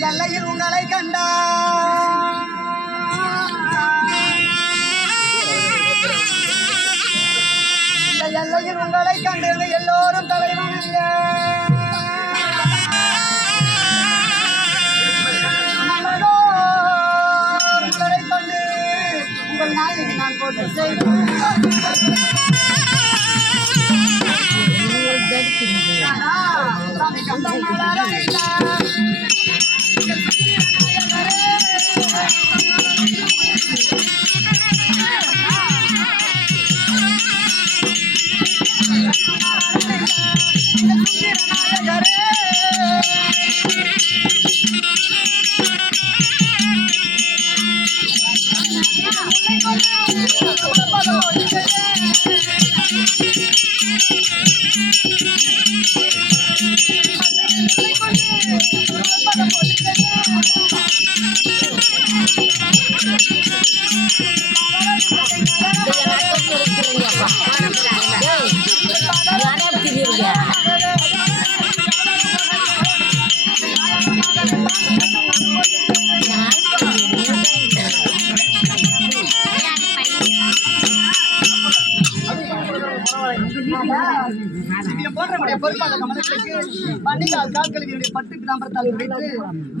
எல்லையில் உங்களை கண்டா எல்லையில் உங்களை கண்டு எல்லோரும் தலைவணங்க உங்களை கண்டு உங்கள் நாயகி நான் போட்டு செய்வேன்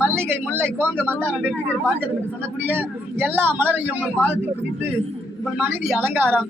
மல்லிகை முல்லை கோங்கு மந்தாரம் வெற்றி பாஞ்சது என்று சொல்லக்கூடிய எல்லா மலரையும் உங்கள் பாதத்தில் குவித்து உங்கள் மனைவி அலங்காரம்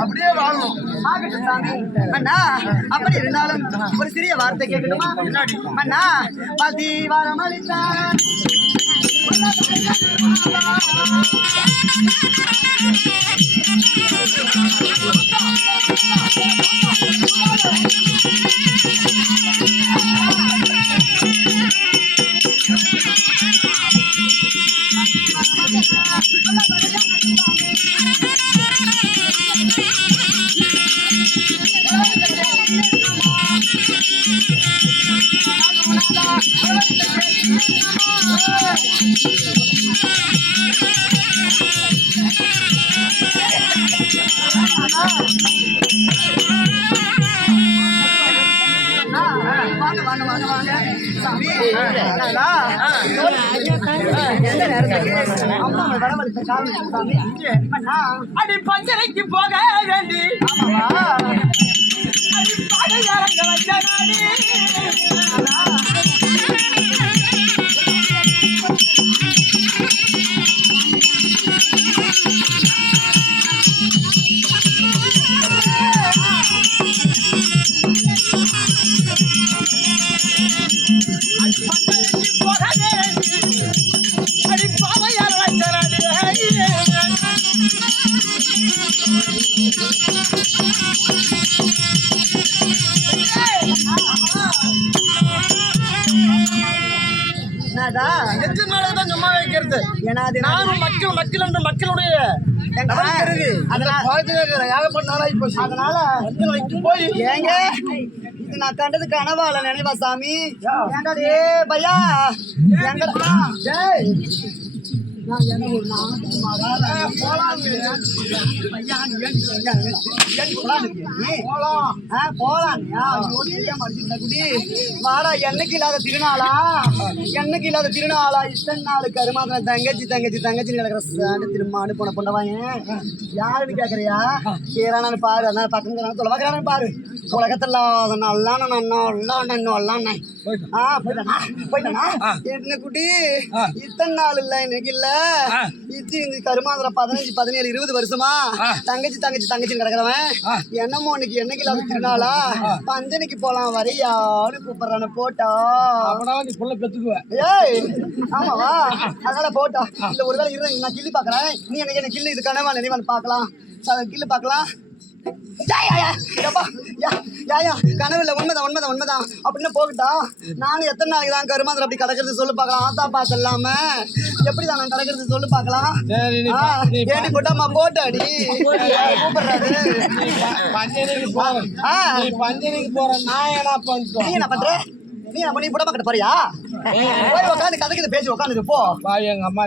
அப்படியே வாழணும். அப்படி இருந்தாலும் ஒரு சிறிய வார்த்தை கேட்கணுமா அண்ணா? பாத்தி வாரம் அளித்தான் அடி பஞ்சனைக்கு போக வேண்டி சும்மா வைக்கிறது. நானும் மக்களுடைய அதனால ஏங்க இது நான் கண்டது கனவால நினைவா சாமி ஏண்டா டே பையா எங்கடா டேய் நான் என்ன ஒரு நாளைக்கு மகால வாடா என்னைக்கு இல்லாத திருநாளா என்னைக்கு இல்லாத திருநாளா இத்தனை நாள் கருமாதிர தங்கச்சி தங்கச்சி தங்கச்சி கிடக்குற திரும்ப அனுப்பின பொண்டவாங்க யாருன்னு கேக்குறியா கேரானு பாரு அதனால பக்கம் தொலைவாக்குறானு பாரு உலகத்துல போயிட்டானா என்ன குட்டி இத்தனை நாள் இல்ல இன்னைக்கு இல்ல இது கருமாந்திர 15 17 20 வருஷமா தங்கச்சி தங்கச்சி தங்கச்சி கிடக்குறவன் என்னமோ இன்னைக்கு என்னைக்கு இல்லாத திருநாளா பஞ்சனைக்கு போலாம் வரையான்னு கூப்பிடுறான போட்டா ஏய் ஆமாவா அதனால போட்டா இல்ல ஒருவேளை இரு நான் கிள்ளி பாக்குறேன் நீ எனக்கு என்ன கிள்ளி இது கனவா நினைவான்னு பாக்கலாம் கிள்ளி பாக்கலாம் கனவுல உண்மைதான் அப்படின்னு போகட்டா நானும் எத்தனை நாளைக்கு தான் கருமாந்திரம் அப்படி கிடக்கிறது சொல்லு பாக்கலாம் ஆத்தா பாத்து இல்லாம எப்படிதான் நான் கிடக்கிறது சொல்லு பாக்கலாம் ஏடி போட்டாமா போட்டாடி கூப்பிடுறாரு பஞ்சனைக்கு போற நான் என்ன பண்ற நீ என்ன பண்ணி போட மாட்ட போறியா போய் உட்காந்து கதைக்கு பேசி உட்காந்து போ எங்க அம்மா